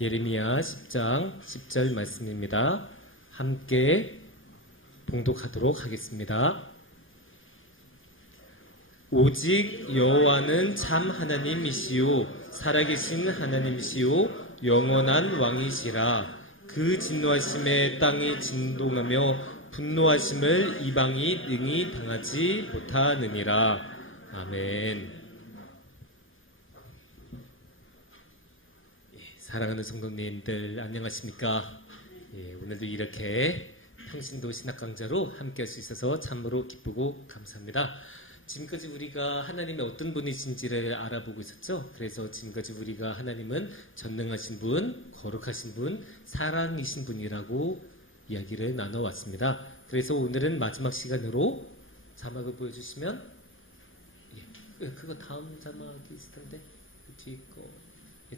예레미야 10장 10절 말씀입니다. 함께 봉독하도록 하겠습니다. 오직 여호와는 참 하나님이시요 살아계신 하나님이시요 영원한 왕이시라. 그 진노하심에 땅이 진동하며 분노하심을 이방이 능히 당하지 못하느니라. 아멘. 사랑하는 성도님들 안녕하십니까? 오늘도 이렇게 평신도 신학 강좌로 함께 할 수 있어서 참으로 기쁘고 감사합니다. 지금까지 우리가 하나님의 어떤 분이신지를 알아보고 있었죠. 그래서 지금까지 우리가 하나님은 전능하신 분, 거룩하신 분, 사랑이신 분이라고 이야기를 나눠왔습니다. 그래서 오늘은 마지막 시간으로 자막을 보여주시면 그거 다음 자막이 있을 텐데 그 뒤에 거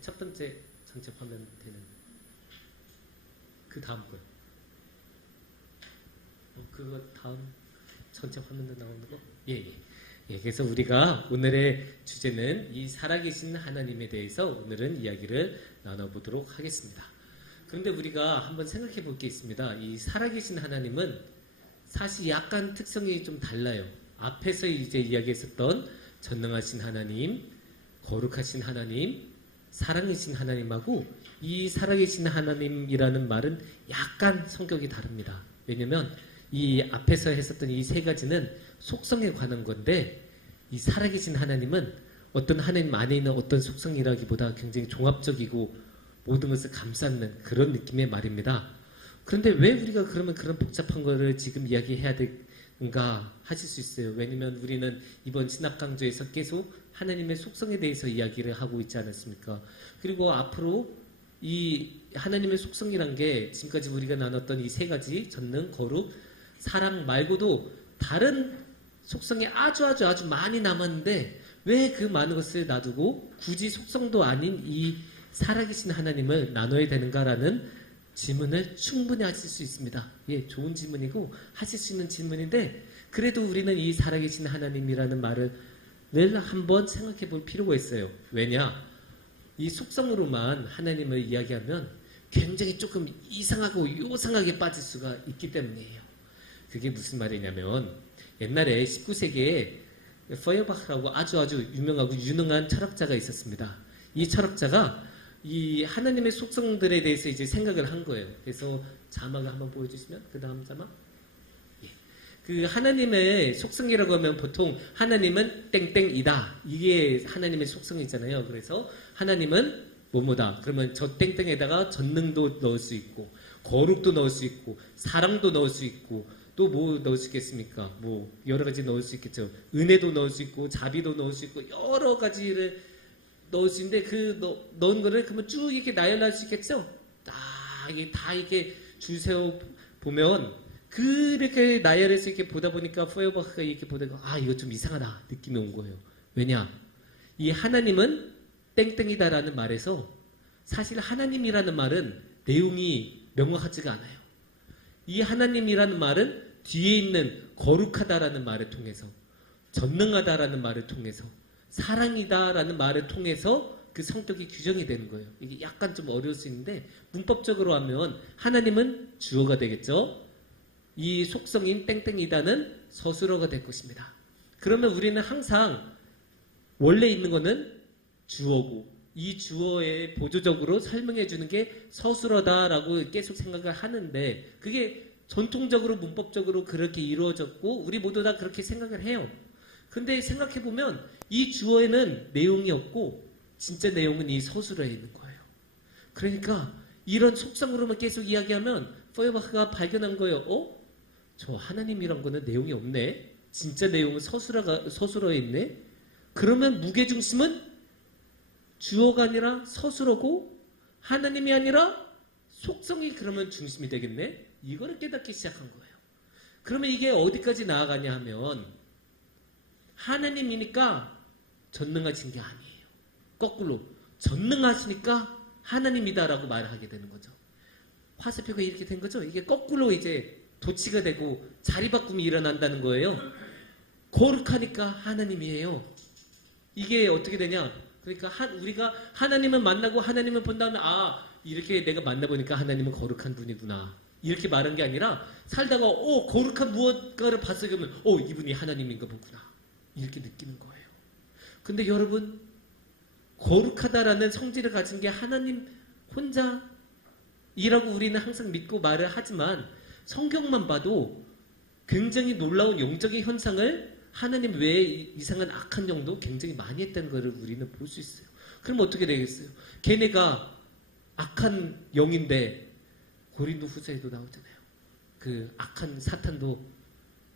첫 번째 전체 화면 되는 그 다음 거요. 그거 다음 전체 화면으로 나오는 거? 예. 그래서 우리가 오늘의 주제는 이 살아계신 하나님에 대해서 오늘은 이야기를 나눠보도록 하겠습니다. 그런데 우리가 한번 생각해 볼 게 있습니다. 이 살아계신 하나님은 사실 약간 특성이 좀 달라요. 앞에서 이제 이야기했었던 전능하신 하나님, 거룩하신 하나님, 사랑이신 하나님하고 이 살아계신 하나님이라는 말은 약간 성격이 다릅니다. 왜냐면 이 앞에서 했었던 이 세 가지는 속성에 관한 건데 이 살아계신 하나님은 어떤 하나님 안에 있는 어떤 속성이라기보다 굉장히 종합적이고 모든 것을 감싸는 그런 느낌의 말입니다. 그런데 왜 우리가 그러면 그런 복잡한 거를 지금 이야기해야 되는가 하실 수 있어요. 왜냐면 우리는 이번 신학 강좌에서 계속 하나님의 속성에 대해서 이야기를 하고 있지 않았습니까? 그리고 앞으로 이 하나님의 속성이란 게 지금까지 우리가 나눴던 이 세 가지 전능, 거룩, 사랑 말고도 다른 속성이 아주 많이 남았는데 왜 그 많은 것을 놔두고 굳이 속성도 아닌 이 살아계신 하나님을 나눠야 되는가라는 질문을 충분히 하실 수 있습니다. 좋은 질문이고 하실 수 있는 질문인데 그래도 우리는 이 살아계신 하나님이라는 말을 한번 생각해 볼 필요가 있어요. 왜냐? 이 속성으로만 하나님을 이야기하면 굉장히 조금 이상하고 요상하게 빠질 수가 있기 때문이에요. 그게 무슨 말이냐면 옛날에 19세기에 페어바흐라고 아주 유명하고 유능한 철학자가 있었습니다. 이 철학자가 이 하나님의 속성들에 대해서 이제 생각을 한 거예요. 그래서 자막을 한번 보여주시면 그 다음 자막. 그 하나님의 속성이라고 하면 보통 하나님은 땡땡이다. 이게 하나님의 속성이잖아요. 그래서 하나님은 뭐뭐다. 그러면 저 땡땡에다가 전능도 넣을 수 있고 거룩도 넣을 수 있고 사랑도 넣을 수 있고 또 뭐 넣을 수 있겠습니까? 뭐 여러 가지 넣을 수 있겠죠. 은혜도 넣을 수 있고 자비도 넣을 수 있고 여러 가지를 넣을 수 있는데 그 넣은 거를 그러면 쭉 이렇게 나열할 수 있겠죠? 다 이렇게 줄 세워 보면 그렇게 나열해서 이렇게 보다 보니까 페어바흐가 이렇게 보다가 이거 좀 이상하다 느낌이 온 거예요. 왜냐? 이 하나님은 땡땡이다라는 말에서 사실 하나님이라는 말은 내용이 명확하지가 않아요. 이 하나님이라는 말은 뒤에 있는 거룩하다라는 말을 통해서 전능하다라는 말을 통해서 사랑이다라는 말을 통해서 그 성격이 규정이 되는 거예요. 이게 약간 좀 어려울 수 있는데 문법적으로 하면 하나님은 주어가 되겠죠. 이 속성인 땡땡이다는 서술어가 될 것입니다. 그러면 우리는 항상 원래 있는 거는 주어고 이 주어에 보조적으로 설명해 주는 게 서술어다라고 계속 생각을 하는데 그게 전통적으로 문법적으로 그렇게 이루어졌고 우리 모두 다 그렇게 생각을 해요. 근데 생각해 보면 이 주어에는 내용이 없고 진짜 내용은 이 서술어에 있는 거예요. 그러니까 이런 속성으로만 계속 이야기하면 페어바흐가 발견한 거예요. 저 하나님이란 거는 내용이 없네. 진짜 내용은 서술어에 있네. 그러면 무게중심은 주어가 아니라 서술어고 하나님이 아니라 속성이 그러면 중심이 되겠네. 이거를 깨닫기 시작한 거예요. 그러면 이게 어디까지 나아가냐 하면 하나님이니까 전능하신 게 아니에요. 거꾸로 전능하시니까 하나님이다라고 말을 하게 되는 거죠. 화살표가 이렇게 된 거죠. 이게 거꾸로 이제 도치가 되고 자리바꿈이 일어난다는 거예요. 거룩하니까 하나님이에요. 이게 어떻게 되냐? 그러니까 우리가 하나님을 만나고 하나님을 본 다음에 이렇게 내가 만나보니까 하나님은 거룩한 분이구나. 이렇게 말한 게 아니라 살다가 거룩한 무언가를 봤어요. 그러면 이분이 하나님인가 보구나. 이렇게 느끼는 거예요. 근데 여러분, 거룩하다라는 성질을 가진 게 하나님 혼자이라고 우리는 항상 믿고 말을 하지만 성경만 봐도 굉장히 놀라운 영적인 현상을 하나님 외에 이상한 악한 영도 굉장히 많이 했다는 것을 우리는 볼 수 있어요. 그럼 어떻게 되겠어요? 걔네가 악한 영인데 고린도 후서에도 나오잖아요. 그 악한 사탄도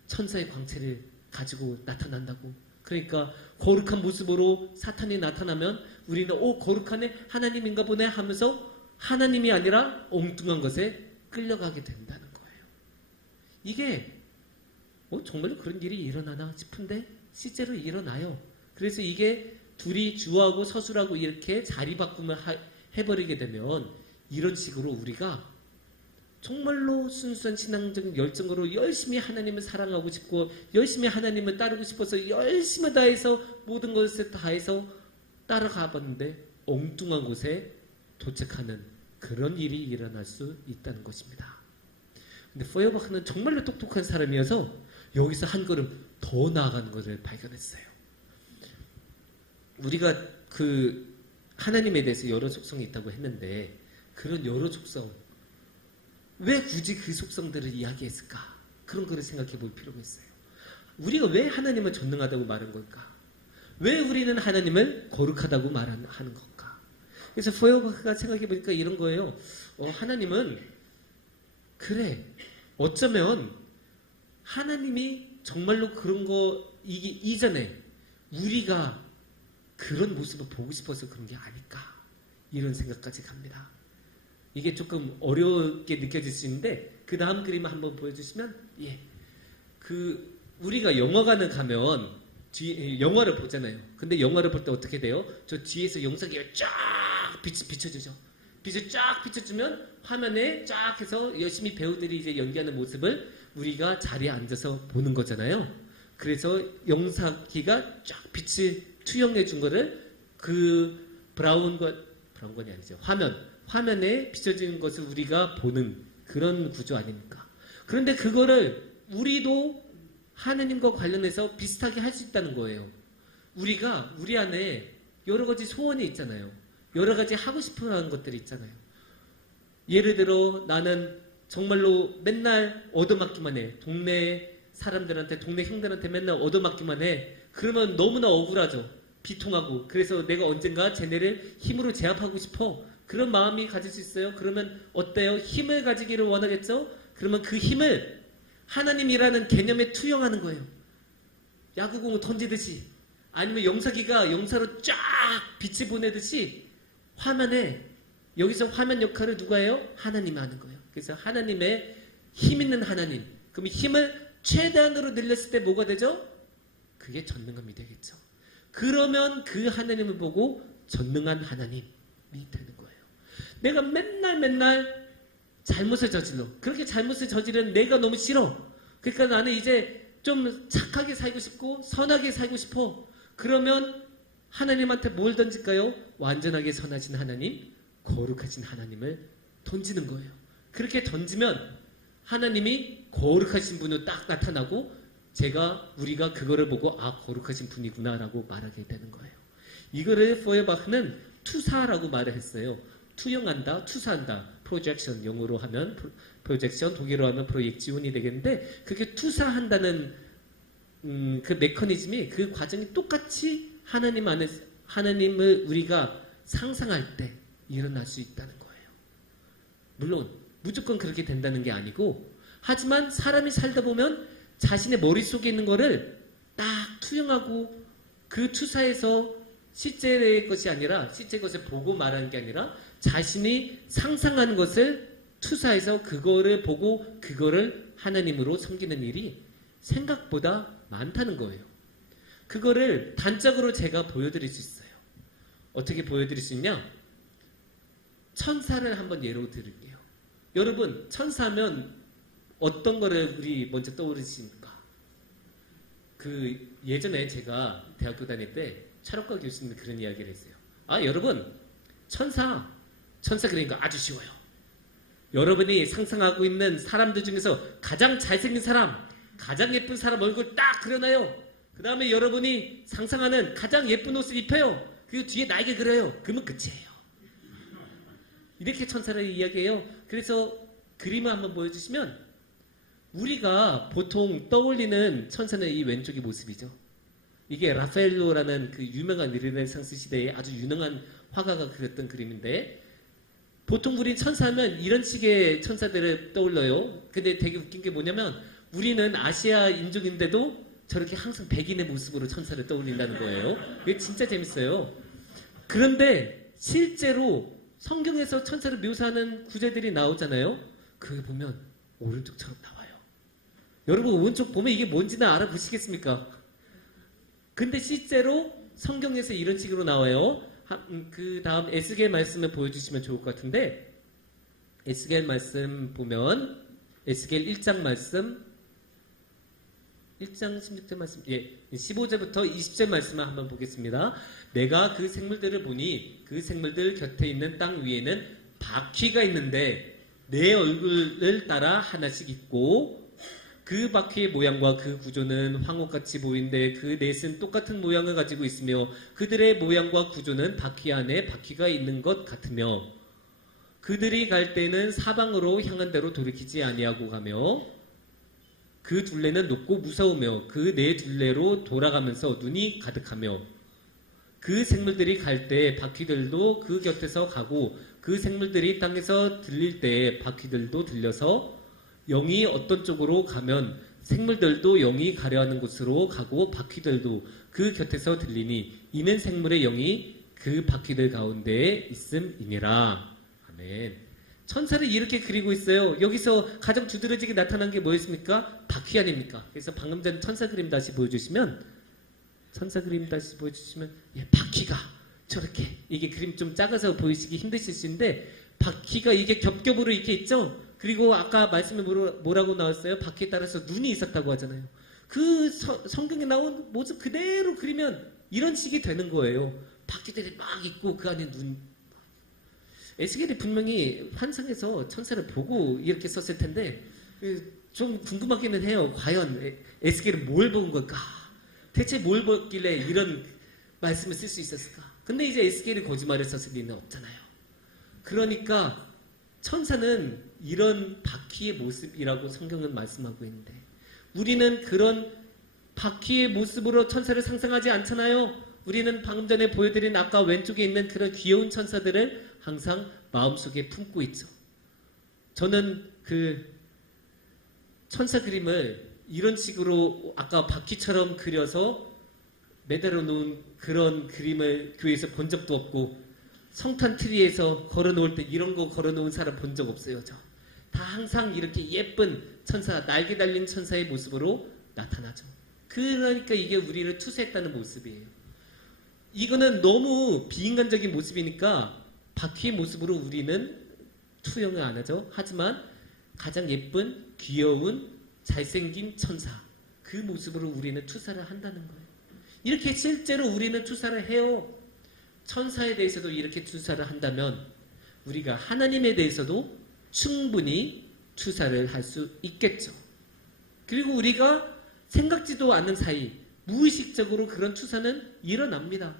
천사의 광채를 가지고 나타난다고. 그러니까 거룩한 모습으로 사탄이 나타나면 우리는 거룩하네, 하나님인가 보네 하면서 하나님이 아니라 엉뚱한 것에 끌려가게 된다는 거예요. 이게 정말로 그런 일이 일어나나 싶은데 실제로 일어나요. 그래서 이게 둘이 주하고 서술하고 이렇게 자리 바꾸면 해버리게 되면 이런 식으로 우리가 정말로 순수한 신앙적인 열정으로 열심히 하나님을 사랑하고 싶고 열심히 하나님을 따르고 싶어서 열심히 다해서 모든 것을 다해서 따라가 봤는데 엉뚱한 곳에 도착하는 그런 일이 일어날 수 있다는 것입니다. 근데 포여바크는 정말로 똑똑한 사람이어서 여기서 한 걸음 더 나아가는 것을 발견했어요. 우리가 그 하나님에 대해서 여러 속성이 있다고 했는데 그런 여러 속성, 왜 굳이 그 속성들을 이야기했을까? 그런 거를 생각해 볼 필요가 있어요. 우리가 왜 하나님을 전능하다고 말한 걸까? 왜 우리는 하나님을 거룩하다고 말하는 걸까? 그래서 포여바크가 생각해 보니까 이런 거예요. 하나님은 그래, 어쩌면 하나님이 정말로 그런 거 이전에 우리가 그런 모습을 보고 싶어서 그런 게 아닐까, 이런 생각까지 갑니다. 이게 조금 어렵게 느껴질 수 있는데 그 다음 그림을 한번 보여주시면, 우리가 영화관을 가면 영화를 보잖아요. 근데 영화를 볼 때 어떻게 돼요? 저 뒤에서 영상기가 쫙 비춰주죠. 빛을 쫙 비춰주면 화면에 쫙 해서 열심히 배우들이 이제 연기하는 모습을 우리가 자리에 앉아서 보는 거잖아요. 그래서 영상기가 쫙 빛을 투영해 준 거를 그 브라운관이 아니죠. 화면에 비춰지는 것을 우리가 보는 그런 구조 아닙니까? 그런데 그거를 우리도 하느님과 관련해서 비슷하게 할 수 있다는 거예요. 우리가 우리 안에 여러 가지 소원이 있잖아요. 여러 가지 하고 싶어 하는 것들이 있잖아요. 예를 들어 나는 정말로 맨날 얻어맞기만 해. 동네 사람들한테, 동네 형들한테 맨날 얻어맞기만 해. 그러면 너무나 억울하죠. 비통하고. 그래서 내가 언젠가 쟤네를 힘으로 제압하고 싶어. 그런 마음이 가질 수 있어요. 그러면 어때요? 힘을 가지기를 원하겠죠? 그러면 그 힘을 하나님이라는 개념에 투영하는 거예요. 야구공을 던지듯이, 아니면 영사기가 영사로 쫙 빛을 보내듯이 화면에, 여기서 화면 역할을 누가 해요? 하나님이 하는 거예요. 그래서 하나님의 힘 있는 하나님, 그럼 힘을 최대한으로 늘렸을 때 뭐가 되죠? 그게 전능함이 되겠죠. 그러면 그 하나님을 보고 전능한 하나님이 되는 거예요. 내가 맨날 잘못을 저질러. 그렇게 잘못을 저지른 내가 너무 싫어. 그러니까 나는 이제 좀 착하게 살고 싶고 선하게 살고 싶어. 그러면 하나님한테 뭘 던질까요? 완전하게 선하신 하나님, 거룩하신 하나님을 던지는 거예요. 그렇게 던지면 하나님이 거룩하신 분으로 딱 나타나고 우리가 그거를 보고 거룩하신 분이구나 라고 말하게 되는 거예요. 이거를 포여바크는 투사라고 말을 했어요. 투영한다, 투사한다. 프로젝션, 영어로 하면 프로젝션, 독일어로 하면 프로젝지온이 되겠는데, 그게 투사한다는 그 메커니즘이, 그 과정이 똑같이 하나님을 우리가 상상할 때 일어날 수 있다는 거예요. 물론 무조건 그렇게 된다는 게 아니고, 하지만 사람이 살다 보면 자신의 머릿속에 있는 거를 딱 투영하고, 그 투사에서 실제의 것이 아니라, 실제 것을 보고 말하는 게 아니라 자신이 상상하는 것을 투사해서 그거를 보고 그거를 하나님으로 섬기는 일이 생각보다 많다는 거예요. 그거를 단적으로 제가 보여드릴 수 있어요. 어떻게 보여드릴 수 있냐? 천사를 한번 예로 들을게요. 여러분, 천사면 어떤 거를 우리 먼저 떠오르십니까? 예전에 제가 대학교 다닐 때 철학과 교수님이 그런 이야기를 했어요. 여러분, 천사 천사 그리니까 아주 쉬워요. 여러분이 상상하고 있는 사람들 중에서 가장 잘생긴 사람, 가장 예쁜 사람 얼굴 딱 그려놔요. 그 다음에 여러분이 상상하는 가장 예쁜 옷을 입혀요. 그리고 뒤에 날개 그려요. 그러면 끝이에요. 이렇게 천사를 이야기해요. 그래서 그림을 한번 보여주시면 우리가 보통 떠올리는 천사는 이 왼쪽의 모습이죠. 이게 라파엘로라는 그 유명한 르네상스 시대에 아주 유능한 화가가 그렸던 그림인데 보통 우리 천사하면 이런 식의 천사들을 떠올려요. 근데 되게 웃긴 게 뭐냐면 우리는 아시아 인종인데도 저렇게 항상 백인의 모습으로 천사를 떠올린다는 거예요. 이게 진짜 재밌어요. 그런데 실제로 성경에서 천사를 묘사하는 구절들이 나오잖아요. 그게 보면 오른쪽처럼 나와요. 여러분 오른쪽 보면 이게 뭔지는 알아보시겠습니까? 근데 실제로 성경에서 이런 식으로 나와요. 그 다음 에스겔 말씀을 보여주시면 좋을 것 같은데 에스겔 말씀 보면 에스겔 1장 말씀 1장 16절 말씀 15절부터 20절 말씀을 한번 보겠습니다. 내가 그 생물들을 보니 그 생물들 곁에 있는 땅 위에는 바퀴가 있는데 내 얼굴을 따라 하나씩 있고 그 바퀴의 모양과 그 구조는 황홀같이 보이는데 그 넷은 똑같은 모양을 가지고 있으며 그들의 모양과 구조는 바퀴 안에 바퀴가 있는 것 같으며 그들이 갈 때는 사방으로 향한 대로 돌이키지 아니하고 가며 그 둘레는 높고 무서우며 그 네 둘레로 돌아가면서 눈이 가득하며 그 생물들이 갈 때 바퀴들도 그 곁에서 가고 그 생물들이 땅에서 들릴 때 바퀴들도 들려서 영이 어떤 쪽으로 가면 생물들도 영이 가려하는 곳으로 가고 바퀴들도 그 곁에서 들리니 이는 생물의 영이 그 바퀴들 가운데에 있음이니라. 아멘. 천사를 이렇게 그리고 있어요. 여기서 가장 두드러지게 나타난 게 뭐였습니까? 바퀴 아닙니까? 그래서 방금 전 천사 그림 다시 보여주시면 바퀴가 저렇게 이게 그림 좀 작아서 보이시기 힘드실 수 있는데 바퀴가 이게 겹겹으로 이렇게 있죠? 그리고 아까 말씀에 뭐라고 나왔어요? 바퀴에 따라서 눈이 있었다고 하잖아요. 그 성경에 나온 모습 그대로 그리면 이런 식이 되는 거예요. 바퀴들이 막 있고 그 안에 눈. 에스겔이 분명히 환상에서 천사를 보고 이렇게 썼을 텐데 좀 궁금하기는 해요. 과연 에스겔은 뭘 본 걸까? 대체 뭘 보길래 이런 말씀을 쓸 수 있었을까? 근데 이제 에스겔이 거짓말을 썼을 리는 없잖아요. 그러니까 천사는 이런 바퀴의 모습이라고 성경은 말씀하고 있는데 우리는 그런 바퀴의 모습으로 천사를 상상하지 않잖아요. 우리는 방금 전에 보여드린 아까 왼쪽에 있는 그런 귀여운 천사들을 항상 마음속에 품고 있죠. 저는 그 천사 그림을 이런 식으로 아까 바퀴처럼 그려서 매달아 놓은 그런 그림을 교회에서 본 적도 없고 성탄 트리에서 걸어놓을 때 이런 거 걸어놓은 사람 본 적 없어요. 저. 다 항상 이렇게 예쁜 천사, 날개 달린 천사의 모습으로 나타나죠. 그러니까 이게 우리를 투세했다는 모습이에요. 이거는 너무 비인간적인 모습이니까 바퀴의 모습으로 우리는 투영을 안 하죠. 하지만 가장 예쁜, 귀여운, 잘생긴 천사 그 모습으로 우리는 투사를 한다는 거예요. 이렇게 실제로 우리는 투사를 해요. 천사에 대해서도 이렇게 투사를 한다면 우리가 하나님에 대해서도 충분히 투사를 할 수 있겠죠. 그리고 우리가 생각지도 않는 사이 무의식적으로 그런 투사는 일어납니다.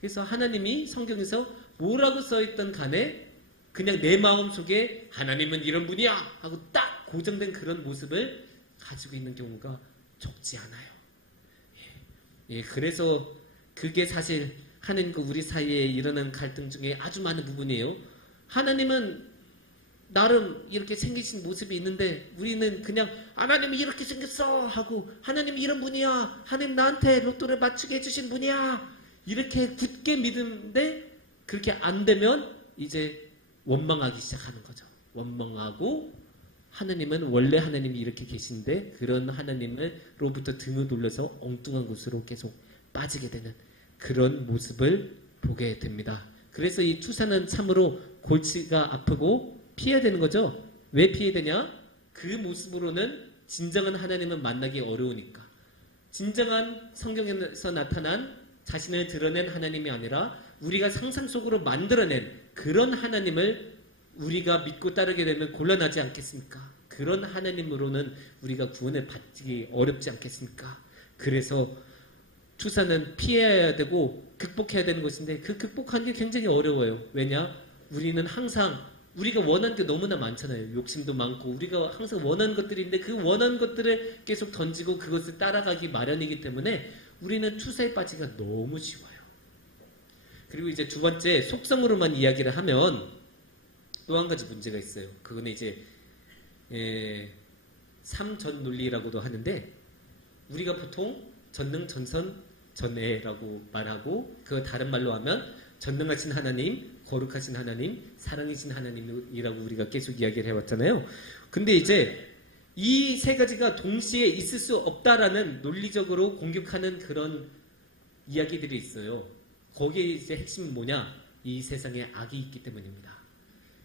그래서 하나님이 성경에서 뭐라고 써있던 간에 그냥 내 마음속에 하나님은 이런 분이야 하고 딱 고정된 그런 모습을 가지고 있는 경우가 적지 않아요. 그래서 그게 사실 하나님과 우리 사이에 일어나는 갈등 중에 아주 많은 부분이에요. 하나님은 나름 이렇게 생기신 모습이 있는데 우리는 그냥 하나님이 이렇게 생겼어 하고 하나님이 이런 분이야, 하나님 나한테 로또를 맞추게 해주신 분이야 이렇게 굳게 믿는데 그렇게 안 되면 이제 원망하기 시작하는 거죠. 원망하고 하나님은 원래 하나님이 이렇게 계신데 그런 하나님으로부터 등을 돌려서 엉뚱한 곳으로 계속 빠지게 되는 그런 모습을 보게 됩니다. 그래서 이 투사는 참으로 골치가 아프고 피해야 되는 거죠. 왜 피해야 되냐? 그 모습으로는 진정한 하나님은 만나기 어려우니까. 진정한 성경에서 나타난 자신을 드러낸 하나님이 아니라 우리가 상상 속으로 만들어낸 그런 하나님을 우리가 믿고 따르게 되면 곤란하지 않겠습니까? 그런 하나님으로는 우리가 구원을 받기 어렵지 않겠습니까? 그래서 투사는 피해야 되고 극복해야 되는 것인데 그 극복하는 게 굉장히 어려워요. 왜냐? 우리는 항상 우리가 원하는 게 너무나 많잖아요. 욕심도 많고 우리가 항상 원하는 것들이 있는데 그 원하는 것들을 계속 던지고 그것을 따라가기 마련이기 때문에 우리는 투사에 빠지기가 너무 쉬워요. 그리고 이제 두 번째, 속성으로만 이야기를 하면 또 한 가지 문제가 있어요. 그거는 이제 삼전 논리라고도 하는데 우리가 보통 전능, 전선, 전애라고 말하고 그 다른 말로 하면 전능하신 하나님, 거룩하신 하나님, 사랑이신 하나님이라고 우리가 계속 이야기를 해왔잖아요. 근데 이제 이 세 가지가 동시에 있을 수 없다라는 논리적으로 공격하는 그런 이야기들이 있어요. 거기에 이제 핵심은 뭐냐? 이 세상에 악이 있기 때문입니다.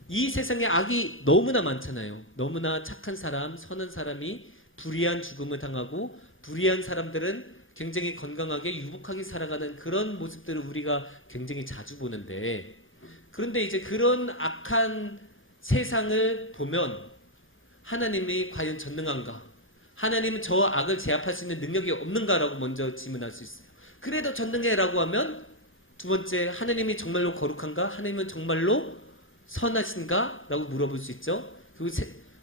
이 세상에 악이 너무나 많잖아요. 너무나 착한 사람, 선한 사람이 불의한 죽음을 당하고 불의한 사람들은 굉장히 건강하게 유복하게 살아가는 그런 모습들을 우리가 굉장히 자주 보는데, 그런데 이제 그런 악한 세상을 보면 하나님이 과연 전능한가? 하나님은 저 악을 제압할 수 있는 능력이 없는가라고 먼저 질문할 수 있어요. 그래도 전능해라고 하면 두 번째, 하나님이 정말로 거룩한가? 하나님은 정말로 선하신가? 라고 물어볼 수 있죠.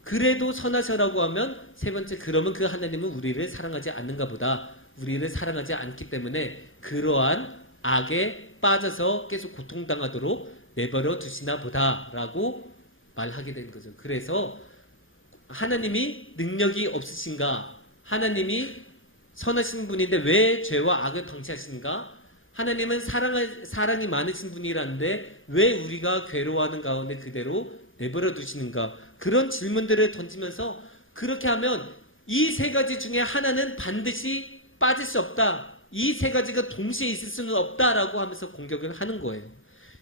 그래도 선하셔라고 하면 세 번째, 그러면 그 하나님은 우리를 사랑하지 않는가 보다. 우리를 사랑하지 않기 때문에 그러한 악에 빠져서 계속 고통당하도록 내버려 두시나 보다 라고 말하게 된 거죠. 그래서 하나님이 능력이 없으신가? 하나님이 선하신 분인데 왜 죄와 악을 방치하시는가? 하나님은 사랑이 많으신 분이라는데 왜 우리가 괴로워하는 가운데 그대로 내버려 두시는가? 그런 질문들을 던지면서 그렇게 하면 이 세 가지 중에 하나는 반드시 빠질 수 없다. 이 세 가지가 동시에 있을 수는 없다라고 하면서 공격을 하는 거예요.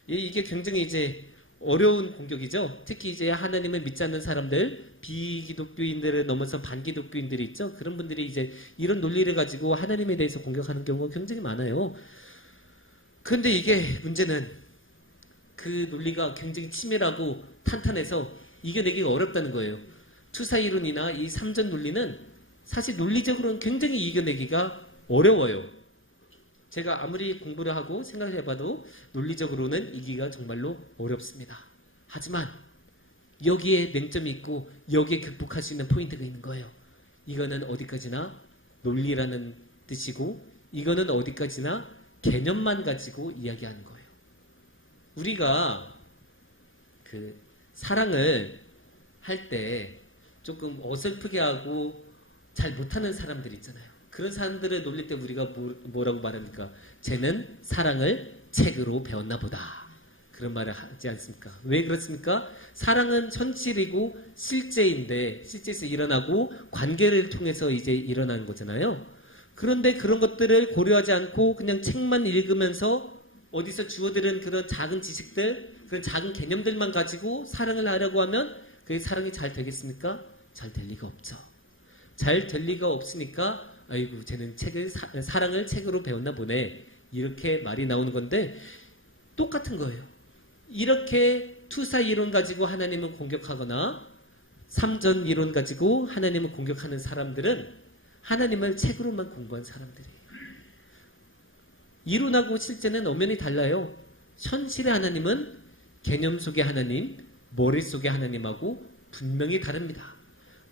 이게 굉장히 이제 어려운 공격이죠. 특히 이제 하나님을 믿지 않는 사람들, 비기독교인들을 넘어서 반기독교인들이 있죠. 그런 분들이 이제 이런 논리를 가지고 하나님에 대해서 공격하는 경우가 굉장히 많아요. 그런데 이게 문제는 그 논리가 굉장히 치밀하고 탄탄해서 이겨내기가 어렵다는 거예요. 투사이론이나 이 삼전 논리는 사실 논리적으로는 굉장히 이겨내기가 어려워요. 제가 아무리 공부를 하고 생각을 해봐도 논리적으로는 이기기가 정말로 어렵습니다. 하지만 여기에 맹점이 있고 여기에 극복할 수 있는 포인트가 있는 거예요. 이거는 어디까지나 논리라는 뜻이고 이거는 어디까지나 개념만 가지고 이야기하는 거예요. 우리가 그 사랑을 할 때 조금 어설프게 하고 잘 못하는 사람들 있잖아요. 그런 사람들을 놀릴 때 우리가 뭐라고 말합니까? 쟤는 사랑을 책으로 배웠나 보다. 그런 말을 하지 않습니까? 왜 그렇습니까? 사랑은 현실이고 실제인데 실제에서 일어나고 관계를 통해서 이제 일어나는 거잖아요. 그런데 그런 것들을 고려하지 않고 그냥 책만 읽으면서 어디서 주워들은 그런 작은 지식들, 그런 작은 개념들만 가지고 사랑을 하려고 하면 그게 사랑이 잘 되겠습니까? 잘 될 리가 없죠. 잘 될 리가 없으니까 아이고 쟤는 사랑을 책으로 배웠나 보네. 이렇게 말이 나오는 건데 똑같은 거예요. 이렇게 투사 이론 가지고 하나님을 공격하거나 삼전 이론 가지고 하나님을 공격하는 사람들은 하나님을 책으로만 공부한 사람들이에요. 이론하고 실제는 엄연히 달라요. 현실의 하나님은 개념 속의 하나님, 머릿속의 하나님하고 분명히 다릅니다.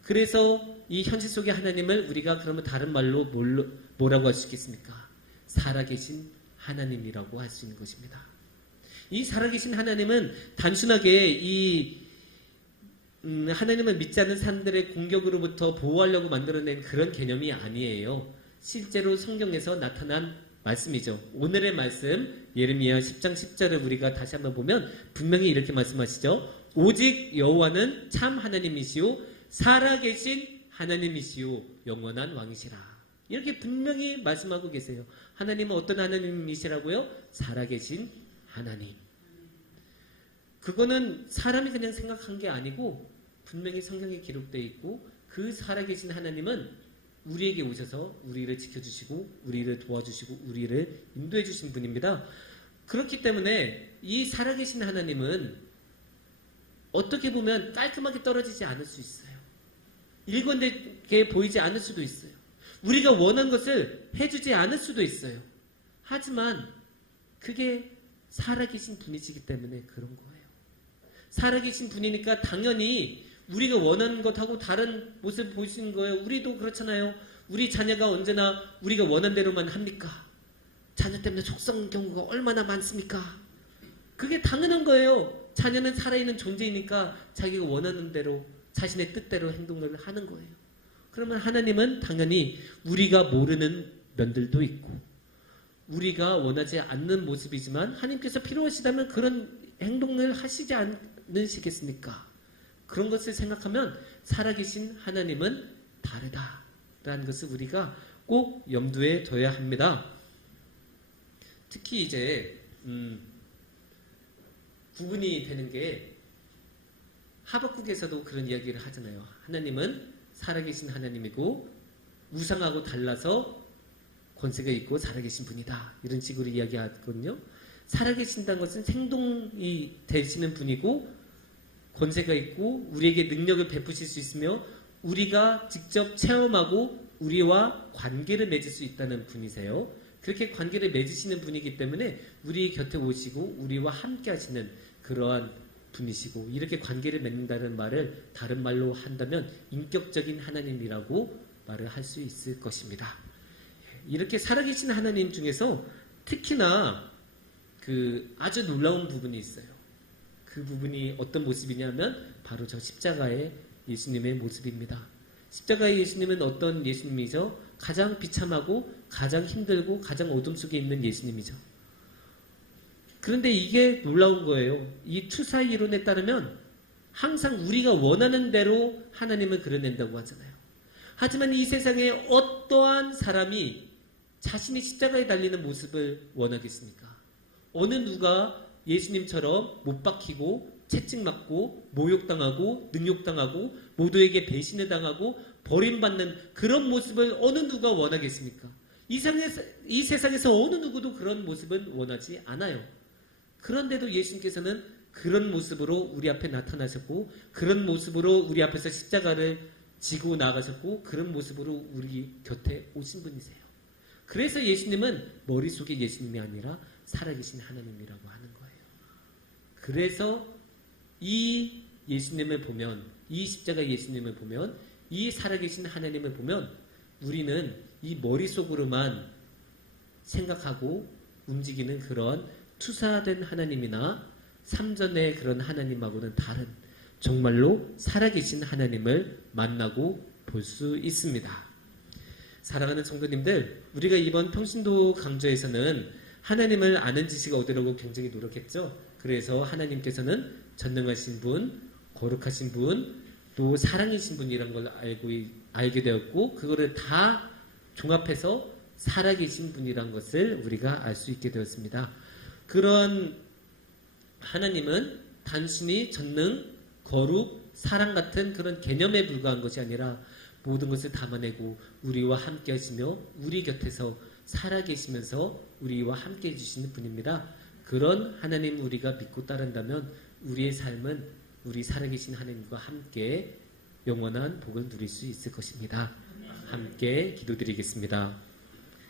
그래서 이 현실 속의 하나님을 우리가 그러면 다른 말로 뭐라고 할 수 있겠습니까? 살아계신 하나님이라고 할 수 있는 것입니다. 이 살아계신 하나님은 단순하게 이 하나님을 믿지 않는 사람들의 공격으로부터 보호하려고 만들어낸 그런 개념이 아니에요. 실제로 성경에서 나타난 말씀이죠. 오늘의 말씀 예레미야 10장 10절을 우리가 다시 한번 보면 분명히 이렇게 말씀하시죠. 오직 여호와는 참 하나님이시오 살아계신 하나님이시오 영원한 왕이시라. 이렇게 분명히 말씀하고 계세요. 하나님은 어떤 하나님이시라고요? 살아계신 하나님. 그거는 사람이 그냥 생각한 게 아니고 분명히 성경에 기록되어 있고 그 살아계신 하나님은 우리에게 오셔서 우리를 지켜주시고 우리를 도와주시고 우리를 인도해 주신 분입니다. 그렇기 때문에 이 살아계신 하나님은 어떻게 보면 깔끔하게 떨어지지 않을 수 있어요. 일관되게 보이지 않을 수도 있어요. 우리가 원한 것을 해주지 않을 수도 있어요. 하지만 그게 살아계신 분이시기 때문에 그런 거예요. 살아계신 분이니까 당연히 우리가 원하는 것하고 다른 모습을 보이시는 거예요. 우리도 그렇잖아요. 우리 자녀가 언제나 우리가 원한 대로만 합니까? 자녀 때문에 속상한 경우가 얼마나 많습니까? 그게 당연한 거예요. 자녀는 살아있는 존재이니까 자기가 원하는 대로 자신의 뜻대로 행동을 하는 거예요. 그러면 하나님은 당연히 우리가 모르는 면들도 있고 우리가 원하지 않는 모습이지만 하나님께서 필요하시다면 그런 행동을 하시지 않으시겠습니까? 그런 것을 생각하면 살아계신 하나님은 다르다라는 것을 우리가 꼭 염두에 둬야 합니다. 특히 이제 구분이 되는 게 하박국에서도 그런 이야기를 하잖아요. 하나님은 살아계신 하나님이고 우상하고 달라서 권세가 있고 살아계신 분이다. 이런 식으로 이야기하거든요. 살아계신다는 것은 생동이 되시는 분이고 권세가 있고 우리에게 능력을 베푸실 수 있으며 우리가 직접 체험하고 우리와 관계를 맺을 수 있다는 분이세요. 그렇게 관계를 맺으시는 분이기 때문에 우리 곁에 오시고 우리와 함께 하시는 그러한 분이시고 이렇게 관계를 맺는다는 말을 다른 말로 한다면 인격적인 하나님이라고 말을 할 수 있을 것입니다. 이렇게 살아계신 하나님 중에서 특히나 그 아주 놀라운 부분이 있어요. 그 부분이 어떤 모습이냐면 바로 저 십자가의 예수님의 모습입니다. 십자가의 예수님은 어떤 예수님이죠? 가장 비참하고 가장 힘들고 가장 어둠 속에 있는 예수님이죠. 그런데 이게 놀라운 거예요. 이 투사 이론에 따르면 항상 우리가 원하는 대로 하나님을 그려낸다고 하잖아요. 하지만 이 세상에 어떠한 사람이 자신이 십자가에 달리는 모습을 원하겠습니까? 어느 누가 예수님처럼 못 박히고 채찍맞고 모욕당하고 능욕당하고 모두에게 배신을 당하고 버림받는 그런 모습을 어느 누가 원하겠습니까? 이 세상에서 어느 누구도 그런 모습은 원하지 않아요. 그런데도 예수님께서는 그런 모습으로 우리 앞에 나타나셨고 그런 모습으로 우리 앞에서 십자가를 지고 나가셨고 그런 모습으로 우리 곁에 오신 분이세요. 그래서 예수님은 머릿속에 예수님이 아니라 살아계신 하나님이라고 하는 거예요. 그래서 이 예수님을 보면 이 십자가 예수님을 보면 이 살아계신 하나님을 보면 우리는 이 머릿속으로만 생각하고 움직이는 그런 투사된 하나님이나 삼전의 그런 하나님하고는 다른 정말로 살아계신 하나님을 만나고 볼 수 있습니다. 사랑하는 성도님들, 우리가 이번 평신도 강좌에서는 하나님을 아는 지식을 얻으려고 굉장히 노력했죠. 그래서 하나님께서는 전능하신 분, 거룩하신 분, 또 사랑이신 분이라는 걸 알게 되었고 그거를 다 종합해서 살아계신 분이라는 것을 우리가 알 수 있게 되었습니다. 그런 하나님은 단순히 전능, 거룩, 사랑 같은 그런 개념에 불과한 것이 아니라 모든 것을 담아내고 우리와 함께 하시며 우리 곁에서 살아계시면서 우리와 함께 해주시는 분입니다. 그런 하나님 우리가 믿고 따른다면 우리의 삶은 우리 살아계신 하나님과 함께 영원한 복을 누릴 수 있을 것입니다. 함께 기도드리겠습니다.